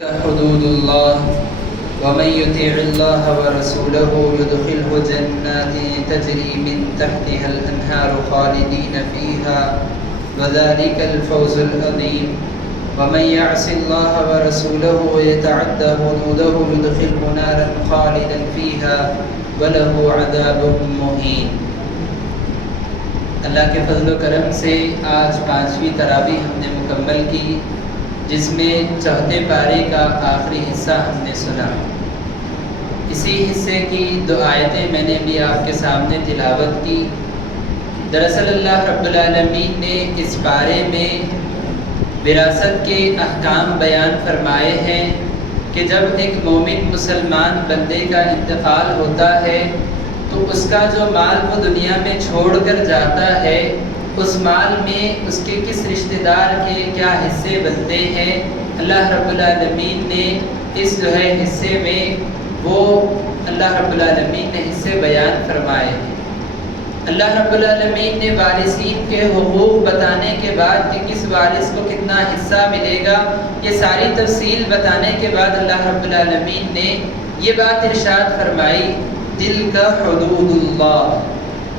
حدود الله ومن يطع الله ورسوله يدخله جنات تجري من تحتها الأنهار خالدين فيها وذلك الفوز العظيم ومن يعص الله ورسوله ويتعدى حدوده يدخله نارا خالدا فيها وله عذاب مهين۔ اللہ کے فضل و کرم سے آج 5ویں تراویح ہم نے مکمل کی، جس میں چوتھے پارے کا آخری حصہ ہم نے سنا۔ اسی حصے کی 2 آیتیں میں نے بھی آپ کے سامنے تلاوت کی۔ دراصل اللہ رب العالمین نے اس پارے میں وراثت کے احکام بیان فرمائے ہیں کہ جب ایک مومن مسلمان بندے کا انتقال ہوتا ہے تو اس کا جو مال وہ دنیا میں چھوڑ کر جاتا ہے، اس مال میں اس کے کس رشتہ دار کے کیا حصے بنتے ہیں، اللہ رب العالمین نے اس حصے میں وہ اللہ رب العالمین نے حصے بیان فرمائے ہیں۔ اللہ رب العالمین نے وارثین کے حقوق بتانے کے بعد کہ کس وارث کو کتنا حصہ ملے گا، یہ ساری تفصیل بتانے کے بعد اللہ رب العالمین نے یہ بات ارشاد فرمائی، دل کا حدود اللہ،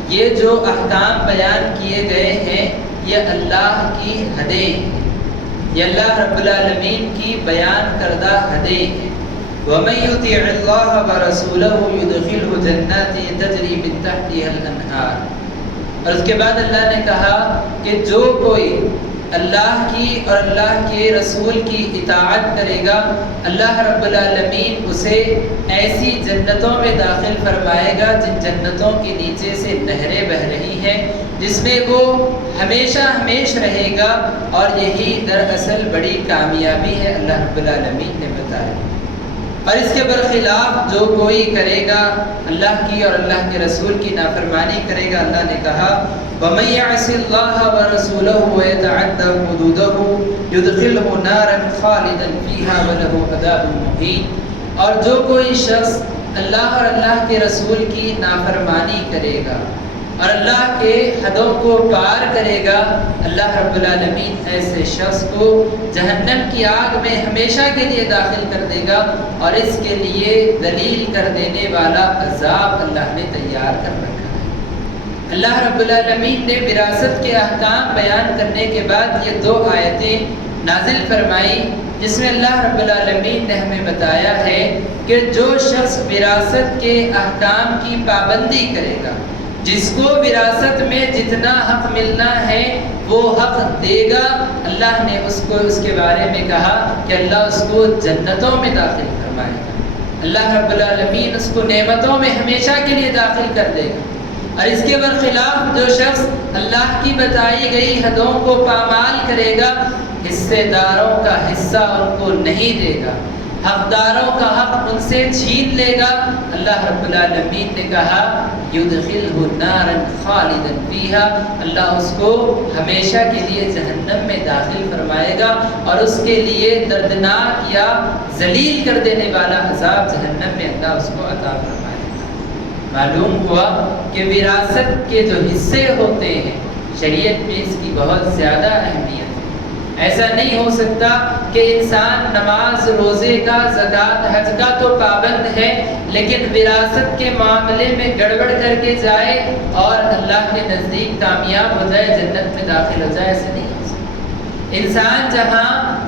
یہ جو احکام بیان کیے گئے ہیں یہ اللہ کی حدیں ہیں، یہ اللہ رب العالمین کی بیان کردہ حدیں ہیں۔ وَمَن يُطِعِ اللَّهَ وَرَسُولَهُ يُدْخِلْهُ جَنَّاتٍ تَجْرِي مِن تَحْتِهَا الْأَنْهَارُ۔ اور اس کے بعد اللہ نے کہا کہ جو کوئی اللہ کی اور اللہ کے رسول کی اطاعت کرے گا، اللہ رب العالمین اسے ایسی جنتوں میں داخل فرمائے گا جن جنتوں کے نیچے سے نہریں بہہ رہی ہیں، جس میں وہ ہمیشہ ہمیش رہے گا، اور یہی دراصل بڑی کامیابی ہے، اللہ رب العالمین نے بتایا۔ اور اس کے برخلاف جو کوئی کرے گا، اللہ کی اور اللہ کے رسول کی نافرمانی کرے گا، اللہ نے کہا وَمَن يَعْصِ اللَّهَ وَرَسُولَهُ وَيَتَعَدَّ حُدُودَهُ يُدْخِلْهُ نَارًا خَالِدًا فِيهَا وَلَهُ عَذَابٌ مُهِينٌ۔ اور جو کوئی شخص اللہ اور اللہ کے رسول کی نافرمانی کرے گا اور اللہ کے حدوں کو پار کرے گا، اللہ رب العالمین ایسے شخص کو جہنم کی آگ میں ہمیشہ کے لیے داخل کر دے گا، اور اس کے لیے ذلیل کر دینے والا عذاب اللہ نے تیار کر رکھا ہے۔ اللہ رب العالمین نے وراثت کے احکام بیان کرنے کے بعد یہ 2 آیتیں نازل فرمائی، جس میں اللہ رب العالمین نے ہمیں بتایا ہے کہ جو شخص وراثت کے احکام کی پابندی کرے گا، جس کو وراثت میں جتنا حق ملنا ہے وہ حق دے گا، اللہ نے اس کے بارے میں کہا کہ اللہ اس کو جنتوں میں داخل فرمائے گا، اللہ رب العالمین اس کو نعمتوں میں ہمیشہ کے لیے داخل کر دے گا۔ اور اس کے برخلاف جو شخص اللہ کی بتائی گئی حدوں کو پامال کرے گا، حصے داروں کا حصہ ان کو نہیں دے گا، حقداروں کا حق ان سے چھین لے گا، اللہ رب العالمین نے کہا یدخلہ نارا خالدا فیہا، اللہ اس کو ہمیشہ کے لیے جہنم میں داخل فرمائے گا، اور اس کے لیے دردناک یا ذلیل کر دینے والا عذاب جہنم میں اللہ اس کو عطا فرمائے گا۔ معلوم ہوا کہ وراثت کے جو حصے ہوتے ہیں شریعت میں اس کی بہت زیادہ اہمیت ہے۔ ایسا نہیں ہو سکتا کہ انسان نماز، روزے کا، زکوٰۃ، حج کا تو پابند ہے، لیکن وراثت کے معاملے میں گڑبڑ کر کے جائے اور اللہ کے نزدیک کامیاب ہو جائے، جنت میں داخل ہو جائے، ایسا نہیں ہو سکتا۔ انسان جہاں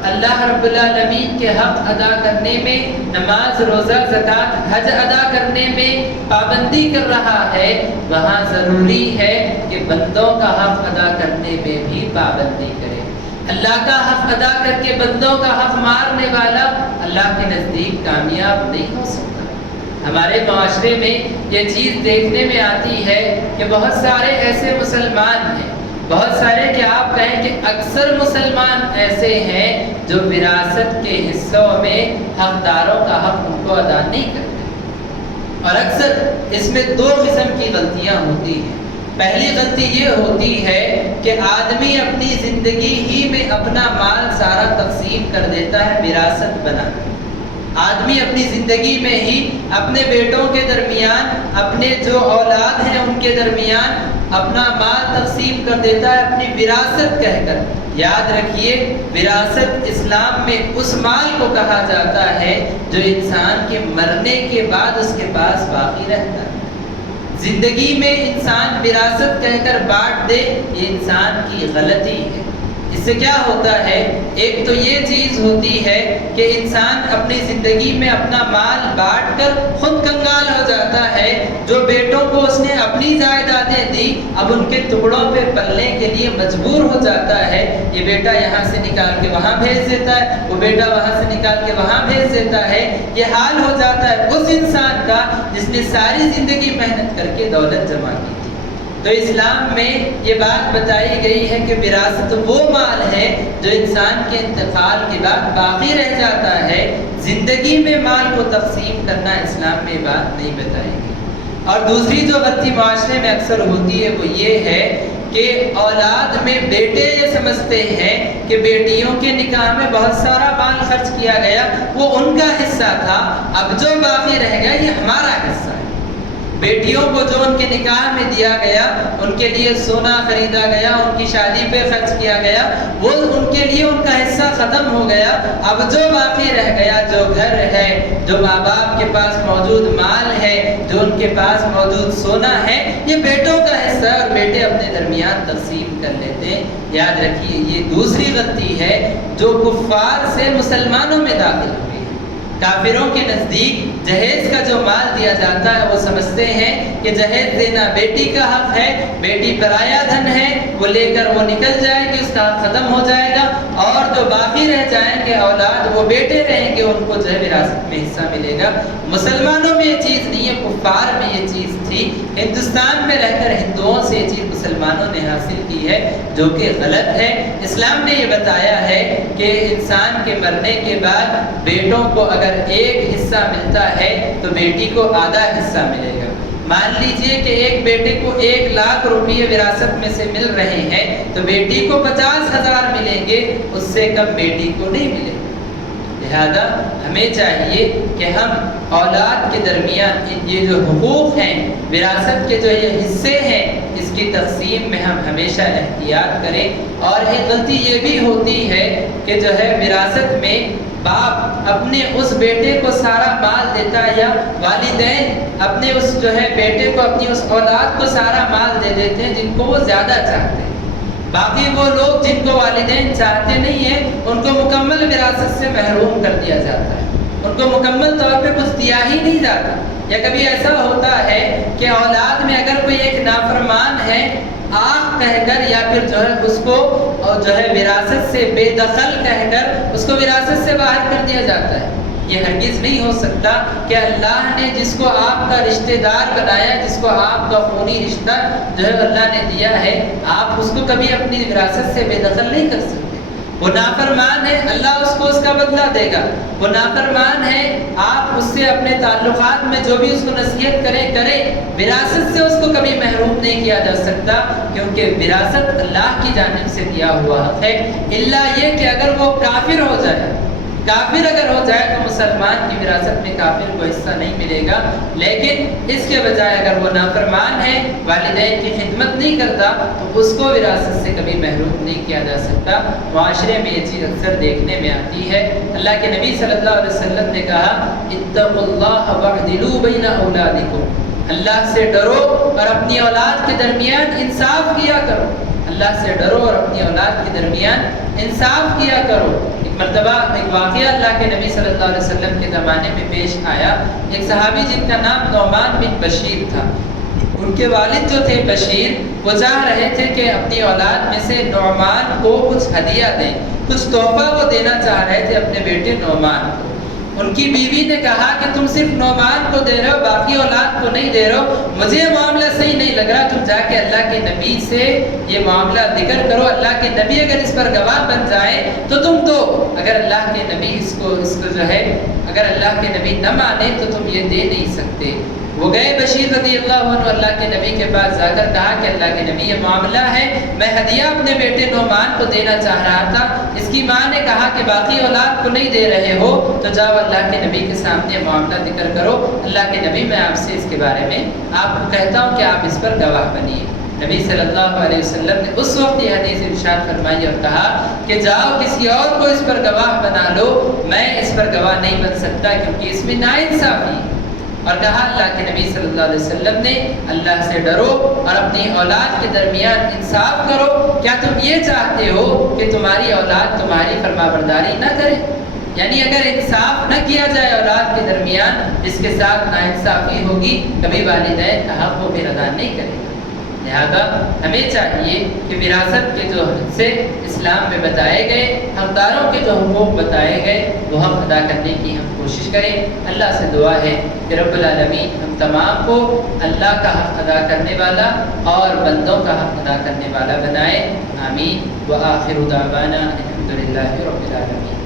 اللہ رب العالمین کے حق ادا کرنے میں، نماز، روزہ، زکوٰۃ، حج ادا کرنے میں پابندی کر رہا ہے، وہاں ضروری ہے کہ بندوں کا حق ادا کرنے میں بھی پابندی کرے۔ اللہ کا حق ادا کر کے بندوں کا حق مارنے والا اللہ کے نزدیک کامیاب نہیں ہو سکتا۔ ہمارے معاشرے میں یہ چیز دیکھنے میں آتی ہے کہ بہت سارے ایسے مسلمان ہیں، بہت سارے کہ آپ کہیں کہ اکثر مسلمان ایسے ہیں جو وراثت کے حصوں میں حقداروں کا حق ان کو ادا نہیں کرتے، اور اکثر اس میں 2 قسم کی غلطیاں ہوتی ہیں۔ پہلی غلطی یہ ہوتی ہے کہ آدمی اپنی زندگی ہی میں اپنا مال سارا تقسیم کر دیتا ہے وراثت بنا کر، آدمی اپنی زندگی میں ہی اپنے بیٹوں کے درمیان، اپنے جو اولاد ہیں ان کے درمیان اپنا مال تقسیم کر دیتا ہے اپنی وراثت کہہ کر۔ یاد رکھیے، وراثت اسلام میں اس مال کو کہا جاتا ہے جو انسان کے مرنے کے بعد اس کے پاس باقی رہتا ہے۔ زندگی میں انسان وراثت کہہ کر بانٹ دے، یہ انسان کی غلطی ہے۔ اس سے کیا ہوتا ہے؟ ایک تو یہ چیز ہوتی ہے کہ انسان اپنی زندگی میں اپنا مال بانٹ کر خود کنگال ہو جاتا ہے۔ جو بیٹوں کو اس نے اپنی جائیدادیں دی، اب ان کے ٹکڑوں پہ پلنے کے لیے مجبور ہو جاتا ہے۔ یہ بیٹا یہاں سے نکال کے وہاں بھیج دیتا ہے، وہ بیٹا وہاں سے نکال کے وہاں بھیج دیتا ہے۔ یہ حال ہو جاتا ہے اس انسان کا جس نے ساری زندگی محنت کر کے دولت جمع کی۔ تو اسلام میں یہ بات بتائی گئی ہے کہ وراثت وہ مال ہے جو انسان کے انتقال کے بعد باقی رہ جاتا ہے۔ زندگی میں مال کو تقسیم کرنا اسلام میں بات نہیں بتائی گئی۔ اور دوسری جو غلطی معاشرے میں اکثر ہوتی ہے وہ یہ ہے کہ اولاد میں بیٹے یہ سمجھتے ہیں کہ بیٹیوں کے نکاح میں بہت سارا مال خرچ کیا گیا، وہ ان کا حصہ تھا، اب جو باقی رہ گیا یہ ہمارا حصہ ہے۔ بیٹیوں کو جو ان کے نکاح میں دیا گیا، ان کے لیے سونا خریدا گیا، ان کی شادی پہ خرچ کیا گیا، وہ ان کے لیے ان کا حصہ ختم ہو گیا۔ اب جو باقی رہ گیا، جو گھر ہے، جو ماں باپ کے پاس موجود مال ہے، جو ان کے پاس موجود سونا ہے، یہ بیٹوں کا حصہ ہے اور بیٹے اپنے درمیان تقسیم کر لیتے ہیں۔ یاد رکھیے، یہ دوسری غلطی ہے جو کفار سے مسلمانوں میں داخل ہوئی۔ کافروں کے نزدیک جہیز کا جو مال دیا جاتا ہے وہ سمجھتے ہیں کہ جہیز دینا بیٹی کا حق ہے، بیٹی پرایا دھن ہے، وہ لے کر وہ نکل جائے گی، اس کا حق ختم ہو جائے گا، اور جو باقی رہ جائیں گے اولاد، وہ بیٹے رہیں گے، ان کو جو ہے وراثت میں حصہ ملے گا۔ مسلمانوں میں یہ چیز نہیں ہے، کفار میں یہ چیز تھی۔ ہندوستان میں رہ کر ہندوؤں سے یہ چیز مسلمانوں نے حاصل کی ہے، جو کہ غلط ہے۔ اسلام نے یہ بتایا ہے کہ انسان کے مرنے کے بعد بیٹوں کو اگر ایک حصہ ملتا ہے تو بیٹی کو آدھا حصہ ملے گا۔ مان لیجئے کہ ایک بیٹے کو 1,00,000 روپئے وراثت میں سے مل رہے ہیں تو بیٹی کو 50,000 ملیں گے، اس سے کم بیٹی کو نہیں ملے گا۔ لہذا ہمیں چاہیے کہ ہم اولاد کے درمیان یہ جو حقوق ہیں، وراثت کے جو یہ حصے ہیں، اس کی تقسیم میں ہم ہمیشہ احتیاط کریں۔ اور ایک غلطی یہ بھی ہوتی ہے کہ جو ہے وراثت میں باپ اپنے اس بیٹے کو سارا مال دیتا ہے، یا والدین اپنے اس جو ہے بیٹے کو، اپنی اس اولاد کو سارا مال دے دیتے ہیں جن کو وہ زیادہ چاہتے ہیں۔ باقی وہ لوگ جن کو والدین چاہتے نہیں ہیں، ان کو مکمل وراثت سے محروم کر دیا جاتا ہے، ان کو مکمل طور پہ کچھ دیا ہی نہیں جاتا۔ یا کبھی ایسا ہوتا ہے کہ اولاد میں اگر کوئی ایک نافرمان ہے، آنکھ کہہ کر یا پھر جو ہے اس کو جو ہے وراثت سے بے دخل کہہ کر اس کو وراثت سے باہر کر دیا جاتا ہے۔ یہ ہرگز نہیں ہو سکتا کہ اللہ نے جس کو آپ کا رشتہ دار بنایا، جس کو آپ کا خونی رشتہ جو ہے اللہ نے دیا ہے، آپ اس کو کبھی اپنی وراثت سے بے دخل نہیں کر سکتے۔ وہ نافرمان ہے، اللہ اس کو اس کا بدلہ دے گا۔ وہ نافرمان ہے، آپ اس سے اپنے تعلقات میں جو بھی اس کو نصیحت کریں، وراثت سے اس کو کبھی محروم نہیں کیا جا سکتا، کیونکہ وراثت اللہ کی جانب سے دیا ہوا حق ہے۔ الا یہ کہ اگر وہ کافر ہو جائے، کافر اگر ہو جائے تو مسلمان کی وراثت میں کافر کو حصہ نہیں ملے گا۔ لیکن اس کے بجائے اگر وہ نافرمان ہے، والدین کی خدمت نہیں کرتا، تو اس کو وراثت سے کبھی محروم نہیں کیا جا سکتا۔ معاشرے میں یہ چیز اکثر دیکھنے میں آتی ہے۔ اللہ کے نبی صلی اللہ علیہ وسلم نے کہا، اتقوا اللہ واعدلوا بین اولادکم، اللہ سے ڈرو اور اپنی اولاد کے درمیان انصاف کیا کرو۔ اللہ سے ڈرو اور اپنی اولاد کے درمیان انصاف کیا کرو۔ ایک مرتبہ ایک واقعہ اللہ کے نبی صلی اللہ علیہ وسلم کے زمانے میں پیش آیا۔ ایک صحابی جن کا نام نعمان بن بشیر تھا، ان کے والد جو تھے بشیر، وہ چاہ رہے تھے کہ اپنی اولاد میں سے نعمان کو کچھ ہدیہ دیں، کچھ تحفہ وہ دینا چاہ رہے تھے اپنے بیٹے نعمان کو۔ ان کی بیوی نے کہا کہ تم صرف نعمان کو دے رہے ہو، باقی اولاد کو نہیں دے رہے ہو، مجھے معاملہ صحیح نہیں لگ رہا، تم جا کے اللہ کے نبی سے یہ معاملہ ذکر کرو، اللہ کے نبی اگر اس پر گواہ بن جائے تو تم دو، اگر اللہ کے نبی اس کو جو ہے اگر اللہ کے نبی نہ مانے تو تم یہ دے نہیں سکتے۔ وہ گئے بشیر رضی اللہ عنہ اللہ کے نبی کے پاس جا کر کہا کہ اللہ کے نبی یہ معاملہ ہے، میں ہدیہ اپنے بیٹے نعمان کو دینا چاہ رہا تھا، اس کی ماں نے کہا کہ باقی اولاد کو نہیں دے رہے ہو تو جاؤ اللہ کے نبی کے سامنے معاملہ ذکر کرو، اللہ کے نبی میں آپ سے اس کے بارے میں آپ کو کہتا ہوں کہ آپ اس پر گواہ بنیے۔ نبی صلی اللہ علیہ وسلم نے اس وقت یہ حدیث ارشاد فرمائی اور کہا کہ جاؤ کسی اور کو اس پر گواہ بنا لو، میں اس پر گواہ نہیں بن سکتا کیونکہ اس میں ناانصافی ہے۔ اور کہا اللہ کے نبی صلی اللہ علیہ وسلم نے اللہ سے ڈرو اور اپنی اولاد کے درمیان انصاف کرو، کیا تم یہ چاہتے ہو کہ تمہاری اولاد تمہاری فرمانبرداری نہ کرے؟ یعنی اگر انصاف نہ کیا جائے اولاد کے درمیان، جس کے ساتھ ناانصافی ہوگی کبھی والدین کا حق وہ بھی ادا نہیں کرے گا۔ لہذا ہمیں چاہیے کہ وراثت کے جو حصے اسلام میں بتائے گئے، حقداروں کے جو حقوق بتائے گئے وہ حق ادا کرنے کی ہم کوشش کریں۔ اللہ سے دعا ہے کہ رب العالمین ہم تمام کو اللہ کا حق ادا کرنے والا اور بندوں کا حق ادا کرنے والا بنائے، آمین۔ وآخر دعوانا الحمدللہ رب العالمین۔